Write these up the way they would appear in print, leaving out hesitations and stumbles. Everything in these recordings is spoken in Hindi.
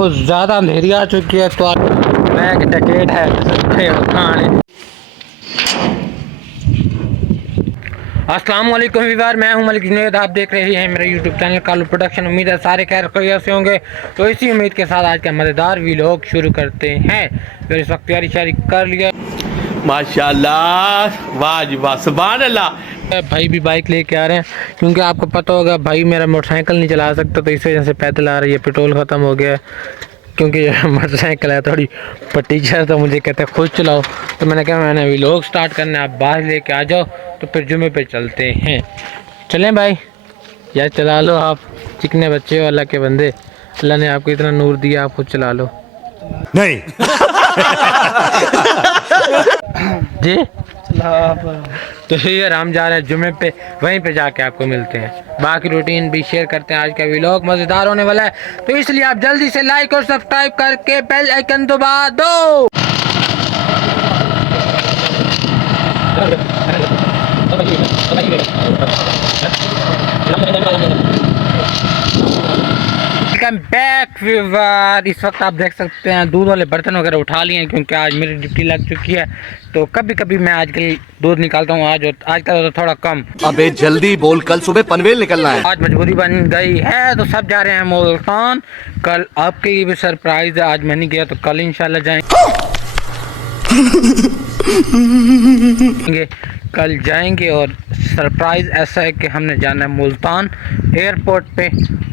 बहुत ज़्यादा अंधेरी आ चुकी है तो बैग टिकट है अस्सलाम वालेकुम वीवर, मैं हूं मलिक जुनैद। आप देख रहे हैं मेरा यूट्यूब चैनल कालू प्रोडक्शन। उम्मीद है सारे खैरियत से होंगे। तो इसी उम्मीद के साथ आज का मज़ेदार व्लॉग शुरू करते हैं। तो इस वक्त तैयारी शारी कर लिया माशाल्लाह, वाह जी वाह, सुभान अल्लाह। भाई भी बाइक लेके आ रहे हैं क्योंकि आपको पता होगा भाई मेरा मोटरसाइकिल नहीं चला सकता, तो इस वजह से पैदल आ रही है। पेट्रोल ख़त्म हो गया है क्योंकि मोटरसाइकिल है थोड़ी पट्टीचर, तो मुझे कहते हैं खुद चलाओ। तो मैंने कहा मैंने व्लॉग स्टार्ट करना है, आप बाहर लेके आ जाओ तो फिर जुमे पे चलते हैं। चलें भाई, यार चला लो आप, चिकने बच्चे हो अल्लाह के बंदे। अल्लाह ने आपको इतना नूर दिया, आप खुद चला लो। नहीं जी तो यार हम जा रहे हैं जुमे पे, वहीं पे जाके आपको मिलते हैं। बाकी रूटीन भी शेयर करते हैं। आज का व्लॉग मज़ेदार होने वाला है, तो इसलिए आप जल्दी से लाइक और सब्सक्राइब करके बेल आइकन दबा दो। Welcome back viewer. इस वक्त आप देख सकते हैं दूध वाले बर्तन वगैरह उठा लिए हैं क्योंकि आज मेरी ड्यूटी लग चुकी है। तो कभी कभी मैं आजकल दूध निकालता हूँ, आजकल तो थोड़ा कम। अबे जल्दी बोल, कल सुबह पनवेल निकलना है। आज मजबूरी बन गई है तो सब जा रहे हैं मुल्तान। कल आपके लिए भी सरप्राइज है, आज मैं नहीं गया तो कल इंशाल्लाह जाएंगे। कल जाएंगे और सरप्राइज़ ऐसा है कि हमने जाना है मुल्तान एयरपोर्ट पे।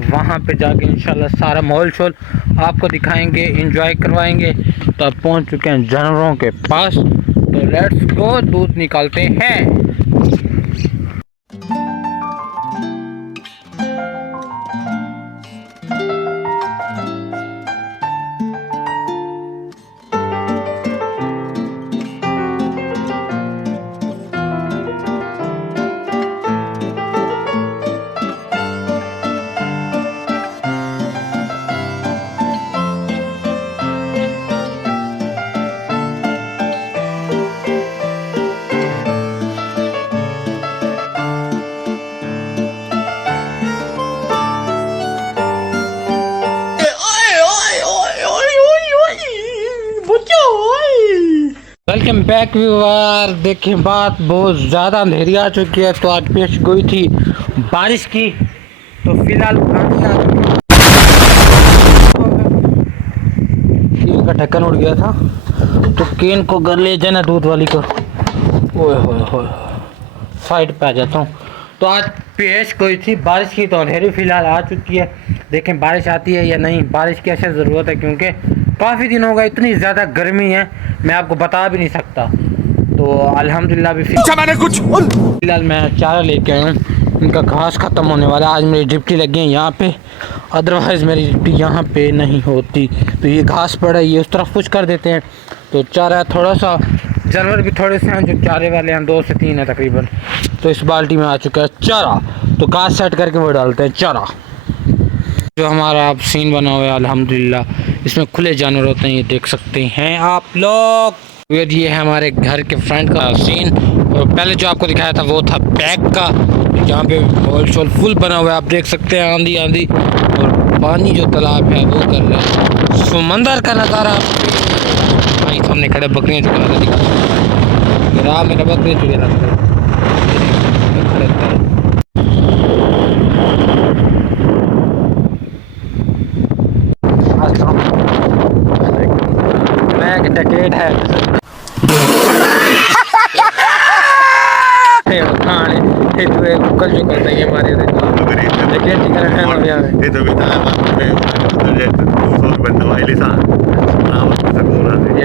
वहाँ पे जाके इंशाल्लाह सारा माहौल शोल आपको दिखाएंगे, एंजॉय करवाएंगे। तो अब पहुँच चुके हैं जानवरों के पास, तो लेट्स गो, दूध निकालते हैं। Welcome back viewer. देखें बात बहुत ज़्यादा अंधेरी आ चुकी है तो आज पेश गोई थी बारिश की, तो फिलहाल केन का ढक्कन उड़ गया था तो केन को घर ले जाना दूध वाली को। ओए होए साइड पे आ जाता हूँ। तो आज पेश गोई थी बारिश की, तो अंधेरी फिलहाल आ चुकी है। देखें बारिश आती है या नहीं। बारिश की ऐसे ज़रूरत है क्योंकि काफ़ी दिन हो गए, इतनी ज़्यादा गर्मी है मैं आपको बता भी नहीं सकता। तो अल्हम्दुलिल्लाह भी फिलहाल मैं चारा लेके आया हूँ। इनका घास ख़त्म होने वाला है। आज मेरी ड्यूटी लगी है यहाँ पे, अदरवाइज़ मेरी ड्यूटी यहाँ पे नहीं होती। तो ये घास पड़ा है, ये उस तरफ कुछ कर देते हैं। तो चारा थोड़ा सा, जानवर भी थोड़े से हैं जो चारे वाले हैं, 2 से 3 है तकरीबन। तो इस बाल्टी में आ चुका है चारा, तो घास सेट करके वो डालते हैं चारा। जो हमारा आप सीन बना हुआ है अल्हम्दुलिल्लाह, इसमें खुले जानवर होते हैं, ये देख सकते हैं आप लोग। ये है हमारे घर के फ्रंट का सीन। और पहले जो आपको दिखाया था वो था बैक का, जहाँ पे हॉल शॉल फुल बना हुआ है। आप देख सकते हैं आंधी आंधी, और पानी जो तालाब है वो कर रहा है। समंदर का नज़ारा भाई सामने खड़े बकरियाँ चुरा दिखा मेरा बकरियाँ चुरा खड़े। बैग टिकट है कल जो करते हैं हमारे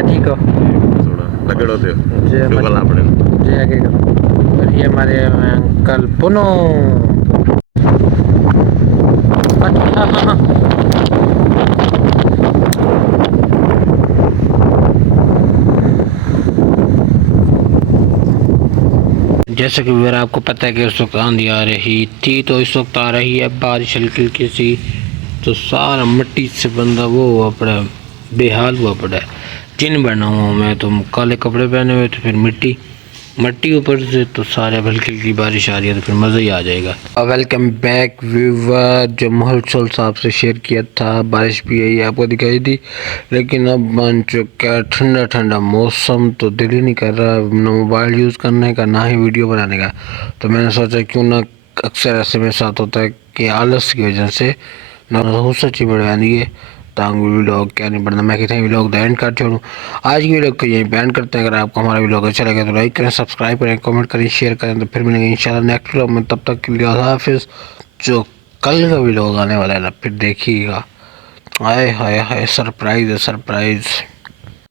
ठीक हो ये हमारे अंकल पुनो। जैसे कि मेरा आपको पता है कि उस वक्त आंधी आ रही थी, तो इस वक्त आ रही है बारिश हल्की हल्की सी। तो सारा मिट्टी से बंदा वो हुआ पड़ा, बेहाल हुआ पड़ा है। जिन बना हुआ मैं, तो काले कपड़े पहने हुए तो फिर मिट्टी मट्टी ऊपर से तो सारे हल्की हल्की बारिश आ रही है तो फिर मज़ा ही आ जाएगा। Welcome back viewer. जो महलचल साहब से शेयर किया था बारिश भी आई आपको दिखाई दी, लेकिन अब बन चुका ठंडा ठंडा मौसम तो दिल ही नहीं कर रहा ना मोबाइल यूज़ करने का ना ही वीडियो बनाने का। तो मैंने सोचा क्यों ना, अक्सर ऐसे मेरे साथ होता है कि आलस की वजह से ना सच्ची बढ़ानी है तांग व्लॉग क्या नहीं बढ़ना। मैं कहते हैं व्लॉग द एंड कर छोड़ूँ। आज की वीडियो को यहीं बैन करते हैं। अगर आपको हमारा व्लॉग अच्छा लगे तो लाइक करें, सब्सक्राइब करें, कमेंट करें, शेयर करें। तो फिर मिलेंगे इंशाल्लाह नेक्स्ट व्लॉग में। तब तक के लिए अल्लाह हाफिज़। जो कल का व्लॉग आने वाला है ना फिर देखिएगा, हाय हाय हाय सरप्राइज़ है सरप्राइज़।